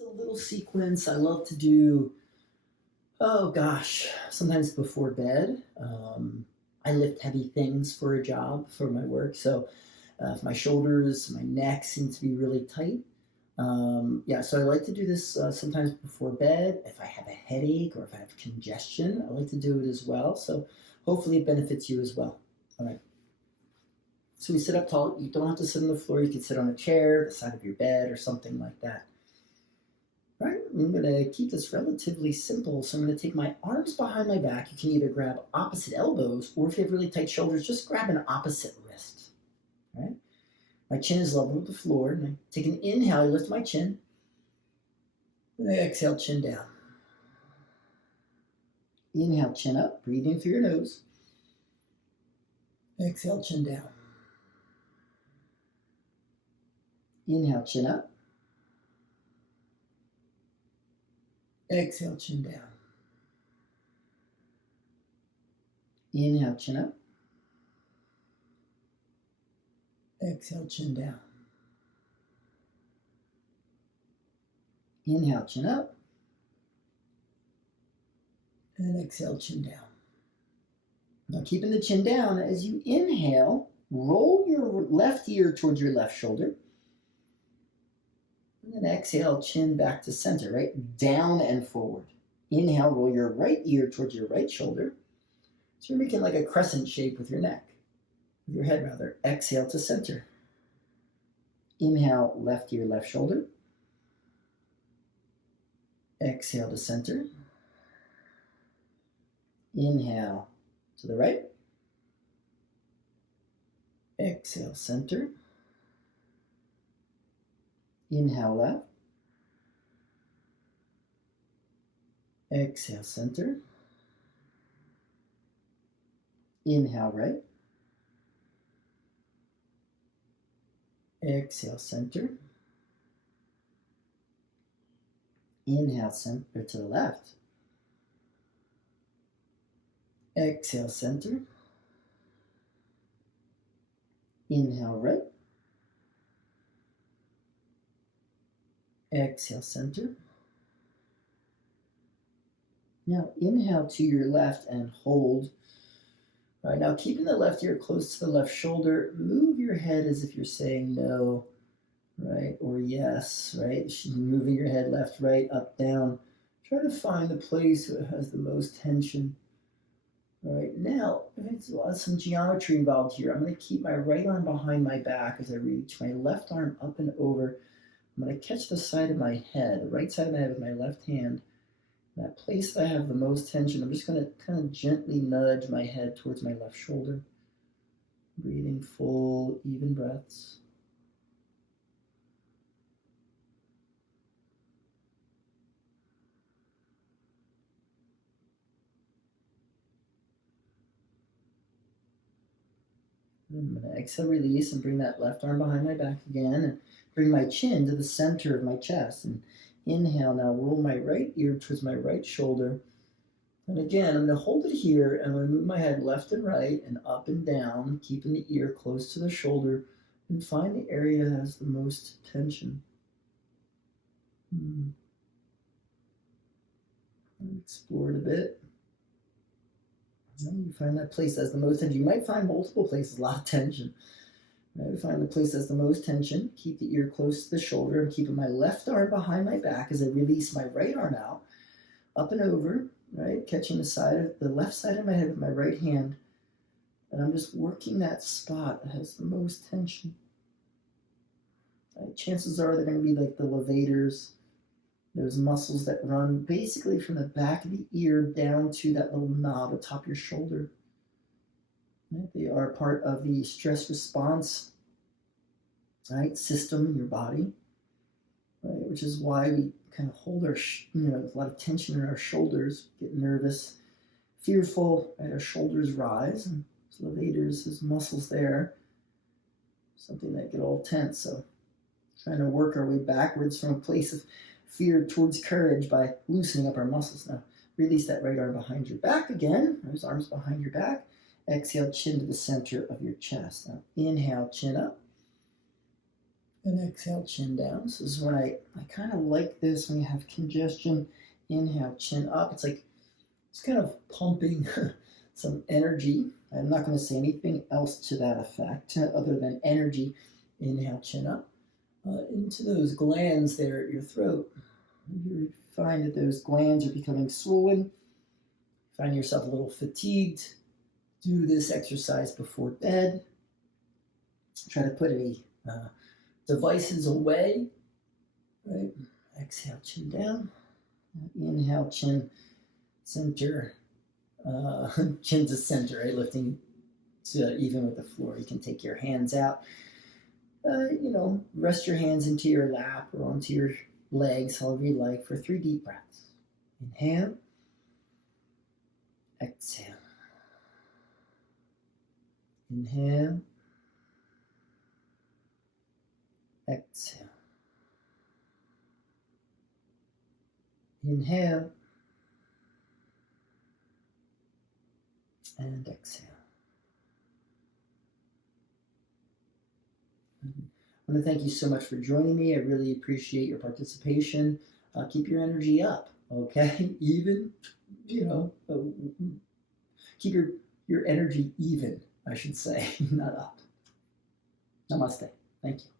A little sequence I love to do. Oh gosh, sometimes before bed. I lift heavy things for a job for my work, so if my shoulders, my neck seem to be really tight. Yeah, so I like to do this sometimes before bed. If I have a headache or if I have congestion, I like to do it as well. So hopefully it benefits you as well. All right. So we sit up tall. You don't have to sit on the floor. You can sit on a chair, the side of your bed, or something like that. Right, I'm going to keep this relatively simple. So I'm going to take my arms behind my back. You can either grab opposite elbows, or if you have really tight shoulders, just grab an opposite wrist. Right? My chin is level with the floor. And I take an inhale, I lift my chin. And I exhale, chin down. Inhale, chin up, breathing through your nose. Exhale, chin down. Inhale, chin up. Exhale, chin down. Inhale, chin up. Exhale, chin down. Inhale, chin up. And exhale, chin down. Now keeping the chin down, as you inhale, roll your left ear towards your left shoulder. And then exhale, chin back to center, right? Down and forward. Inhale, roll your right ear towards your right shoulder. So you're making like a crescent shape with your neck, with your head rather. Exhale to center. Inhale, left ear, left shoulder. Exhale to center. Inhale to the right. Exhale, center. Inhale, left. Exhale, center. Inhale, right. Exhale, center. Inhale, center to the left. Exhale, center. Inhale, right. Exhale, center. Now inhale to your left and hold. All right, now keeping the left ear close to the left shoulder, move your head as if you're saying no, right, or yes, right? Moving your head left, right, up, down. Try to find the place that has the most tension. All right, now, there's some geometry involved here. I'm going to keep my right arm behind my back as I reach my left arm up and over. I'm going to catch the side of my head, the right side of my head with my left hand. That place that I have the most tension, I'm just going to kind of gently nudge my head towards my left shoulder. Breathing full, even breaths. I'm going to exhale, release, and bring that left arm behind my back again, and bring my chin to the center of my chest. And inhale, now roll my right ear towards my right shoulder. And again, I'm going to hold it here, and I'm going to move my head left and right and up and down, keeping the ear close to the shoulder, and find the area that has the most tension. Explore it a bit. You find that place that's the most tension. You might find multiple places, a lot of tension. Right? Find the place that's the most tension. Keep the ear close to the shoulder. I'm keeping my left arm behind my back as I release my right arm out, up and over, right? Catching the left side of my head with my right hand. And I'm just working that spot that has the most tension. Right? Chances are they're going to be like the levators, those muscles that run basically from the back of the ear down to that little knob atop your shoulder. Right? They are part of the stress response, right, system in your body, right? Which is why we kind of hold our, a lot of tension in our shoulders, get nervous, fearful, right? Our shoulders rise, and levators, there's muscles there, something that get all tense. So trying to work our way backwards from a place of fear towards courage by loosening up our muscles. Now, release that right arm behind your back again. Those arms behind your back. Exhale, chin to the center of your chest. Now, inhale, chin up. And exhale, chin down. So this is when I kind of like this when you have congestion. Inhale, chin up. It's like it's kind of pumping some energy. I'm not going to say anything else to that effect other than energy. Inhale, chin up into those glands there at your throat. You find that those glands are becoming swollen. Find yourself a little fatigued. Do this exercise before bed. Try to put any devices away. Right. Exhale, chin down. Inhale, chin center, chin to center, right? Lifting to even with the floor. You can take your hands out. Rest your hands into your lap or onto your legs, however you like, for 3 deep breaths. Inhale, exhale. Inhale, exhale. Inhale, and exhale. I want to thank you so much for joining me. I really appreciate your participation. Keep your energy up, okay? Even, keep your energy even, I should say, not up. Namaste. Thank you.